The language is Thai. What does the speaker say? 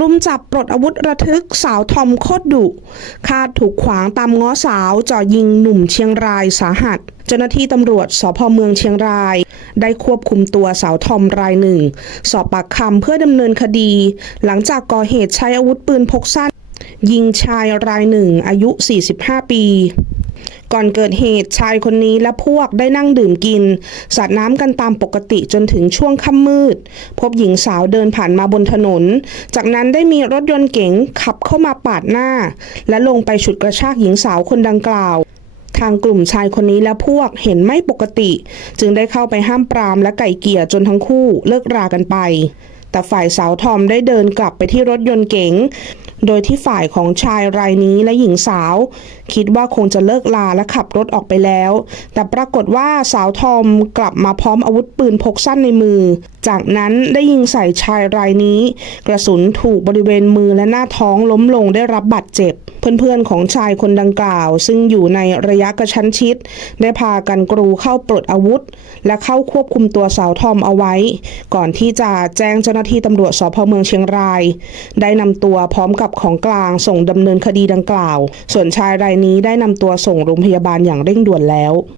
รุมจับปลดอาวุธระทึกสาวทอมโคตรดุ คาดถูกขวางตามง้อสาวจ่อยิงหนุ่มเชียงรายสาหัส เจ้าหน้าที่ตำรวจสพเมืองเชียงราย ได้ควบคุมตัวสาวทอมรายหนึ่ง สอบปากคำเพื่อดำเนินคดี หลังจากก่อเหตุใช้อาวุธปืนพกสั้น ยิงชายรายหนึ่งอายุ 45 ปี ก่อนเกิดเหตุชายคนนี้และพวกได้นั่งดื่มกิน สาดน้ำกันตามปกติจนถึงช่วงค่ำมืด พบหญิงสาวเดินผ่านมาบนถนน จากนั้นได้มีรถยนต์เก๋งขับเข้ามาปาดหน้า และลงไปฉุดกระชากหญิงสาวคนดังกล่าวทางกลุ่มชายคนนี้และพวกเห็นไม่ปกติ จึงได้เข้าไปห้ามปรามและไก่เกี่ยจนทั้งคู่เลิกรากันไป แต่ฝ่ายสาวทอมได้เดินกลับไปที่รถยนต์เก๋ง โดยที่ฝ่ายของชายรายนี้และหญิงสาว คิดว่าคงจะเลิกลาและขับรถออกไปแล้ว แต่ปรากฏว่าสาวทอมกลับมาพร้อมอาวุธปืนพกสั้นในมือ จากนั้นได้ยิงใส่ชายรายนี้ กระสุนถูกบริเวณมือและหน้าท้องล้มลงได้รับบาดเจ็บ เพื่อนๆของชายคนดังกล่าว ซึ่งอยู่ในระยะกระชั้นชิด ได้พากันกรูเข้าปลดอาวุธ และเข้าควบคุมตัวสาวทอมเอาไว้ ก่อนที่จะแจ้งเจ้าหน้าที่ตำรวจสพเมืองเชียงราย ได้นำตัวพร้อมกับของกลางส่งดำเนินคดีดังกล่าว ส่วนชายรายนี้ได้นำตัวส่งโรงพยาบาลอย่างเร่งด่วนแล้ว